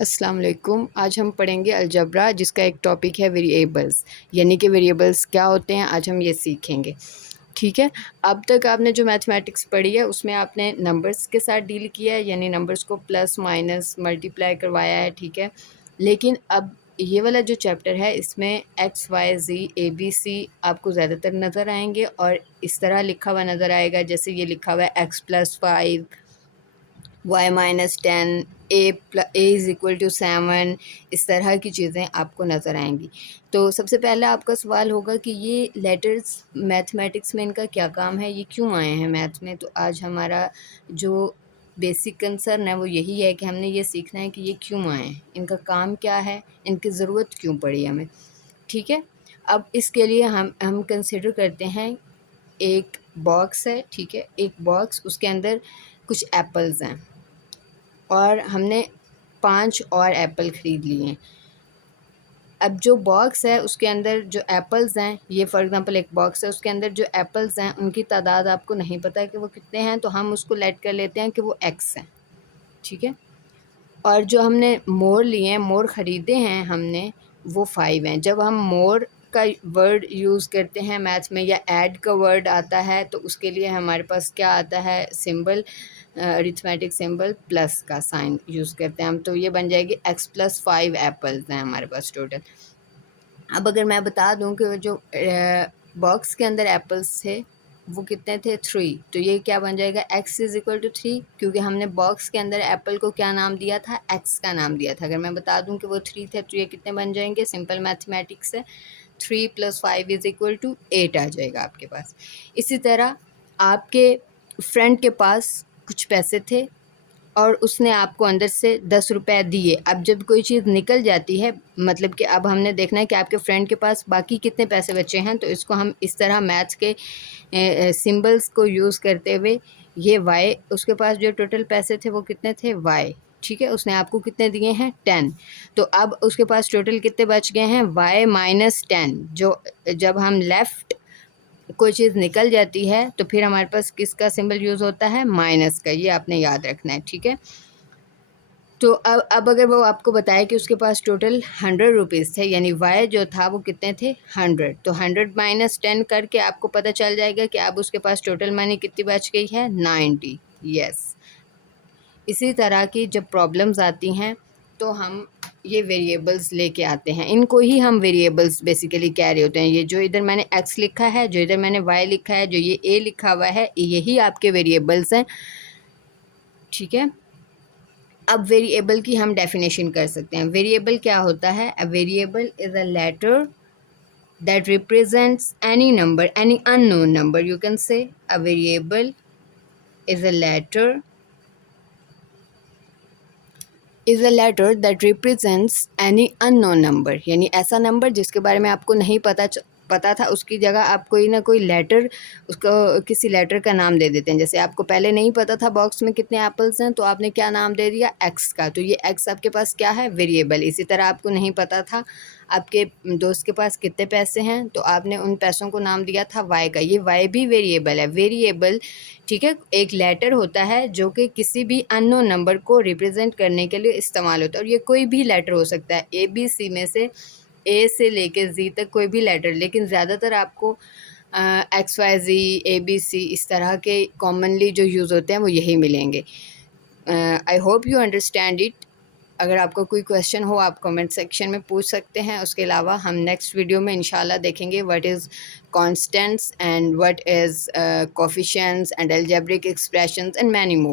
अस्सलाम वालेकुम। आज हम पढ़ेंगे अलजबरा, जिसका एक टॉपिक है वेरिएबल्स, यानी कि वेरिएबल्स क्या होते हैं, आज हम ये सीखेंगे। ठीक है। अब तक आपने जो मैथमेटिक्स पढ़ी है उसमें आपने नंबर्स के साथ डील किया है, यानी नंबर्स को प्लस माइनस मल्टीप्लाई करवाया है। ठीक है। लेकिन अब ये वाला जो चैप्टर है इसमें X Y Z A B C आपको ज़्यादातर नज़र आएंगे, और इस तरह लिखा हुआ नज़र आएगा, जैसे ये लिखा हुआ है x+5 y-10 A is equal to 7। इस तरह की चीज़ें आपको नज़र आएंगी। तो सबसे पहला आपका सवाल होगा कि ये लेटर्स मैथमेटिक्स में इनका क्या काम है, ये क्यों आए हैं मैथ में। तो आज हमारा जो बेसिक कंसर्न है वो यही है कि हमने ये सीखना है कि ये क्यों आए हैं, इनका काम क्या है, इनकी ज़रूरत क्यों पड़ी हमें। ठीक है। अब इसके लिए हम कंसिडर करते हैं, एक बॉक्स है। ठीक है। एक बॉक्स, उसके अंदर कुछ एप्पल्स हैं और हमने 5 और एप्पल ख़रीद लिए हैं। अब जो बॉक्स है उसके अंदर जो एप्पल्स हैं, ये फॉर एग्ज़ाम्पल एक बॉक्स है, उसके अंदर जो एप्पल्स हैं उनकी तादाद आपको नहीं पता है कि वो कितने हैं, तो हम उसको लेट कर लेते हैं कि वो x हैं। ठीक है। और जो हमने मोर लिए हैं, मोर ख़रीदे हैं हमने, वो 5 हैं। जब हम मोर का वर्ड यूज़ करते हैं मैथ में, या ऐड का वर्ड आता है, तो उसके लिए हमारे पास क्या आता है, सिंबल, अरिथमेटिक सिंबल प्लस का साइन यूज़ करते हैं हम। तो ये बन जाएगी x+5 एप्पल्स हैं हमारे पास टोटल। अब अगर मैं बता दूं कि जो बॉक्स के अंदर एप्पल्स थे वो कितने थे, 3, तो ये क्या बन जाएगा, x इज़ इक्वल टू 3, क्योंकि हमने बॉक्स के अंदर एप्पल को क्या नाम दिया था, x का नाम दिया था। अगर मैं बता दूं कि वो 3 थे, तो ये कितने बन जाएंगे, सिंपल मैथमेटिक्स है, 3 + 5 इज़ इक्वल टू 8 आ जाएगा आपके पास। इसी तरह आपके फ्रेंड के पास कुछ पैसे थे और उसने आपको अंदर से 10 रुपए दिए। अब जब कोई चीज़ निकल जाती है, मतलब कि अब हमने देखना है कि आपके फ्रेंड के पास बाकी कितने पैसे बचे हैं, तो इसको हम इस तरह मैथ्स के सिंबल्स को यूज़ करते हुए, ये y, उसके पास जो टोटल पैसे थे वो कितने थे, y। ठीक है। उसने आपको कितने दिए हैं, 10। तो अब उसके पास टोटल कितने बच गए हैं, y-10। जो जब हम लेफ़्ट कोई चीज़ निकल जाती है तो फिर हमारे पास किसका सिंबल यूज़ होता है, माइनस का। ये आपने याद रखना है। ठीक है। तो अब अगर वो आपको बताए कि उसके पास टोटल 100 रुपीज़ थे, यानी y जो था वो कितने थे, 100, तो 100 - 10 करके आपको पता चल जाएगा कि अब उसके पास टोटल मनी कितनी बच गई है, 90। यस। इसी तरह की जब प्रॉब्लम्स आती हैं तो हम ये वेरिएबल्स लेके आते हैं, इनको ही हम वेरिएबल्स बेसिकली कह रहे होते हैं। ये जो इधर मैंने x लिखा है, जो इधर मैंने y लिखा है, जो ये a लिखा हुआ है, यही आपके वेरिएबल्स हैं। ठीक है। अब वेरिएबल की हम डेफिनेशन कर सकते हैं। वेरिएबल क्या होता है, a variable is a letter that represents any number, any unknown number, you can say. A variable is a letter that represents any unknown number, यानी ऐसा नंबर जिसके बारे में आपको नहीं पता था, उसकी जगह आप कोई ना कोई लेटर, उसको किसी लेटर का नाम दे देते हैं। जैसे आपको पहले नहीं पता था बॉक्स में कितने एप्पल्स हैं, तो आपने क्या नाम दे दिया, एक्स का, तो ये एक्स आपके पास क्या है, वेरिएबल। इसी तरह आपको नहीं पता था आपके दोस्त के पास कितने पैसे हैं, तो आपने उन पैसों को नाम दिया था वाई का, ये वाई भी वेरिएबल है। वेरिएबल, ठीक है, एक लेटर होता है जो कि किसी भी अननोन नंबर को रिप्रेजेंट करने के लिए इस्तेमाल होता है, और ये कोई भी लेटर हो सकता है, ए बी सी में से, ए से लेके जी तक कोई भी लेटर, लेकिन ज़्यादातर आपको X Y Z A B C इस तरह के कॉमनली जो यूज़ होते हैं वो यही मिलेंगे। I hope you understand it. अगर आपको कोई क्वेश्चन हो आप कमेंट सेक्शन में पूछ सकते हैं। उसके अलावा हम नेक्स्ट वीडियो में इंशाल्लाह देखेंगे what is constants and what is coefficients and algebraic expressions and many more.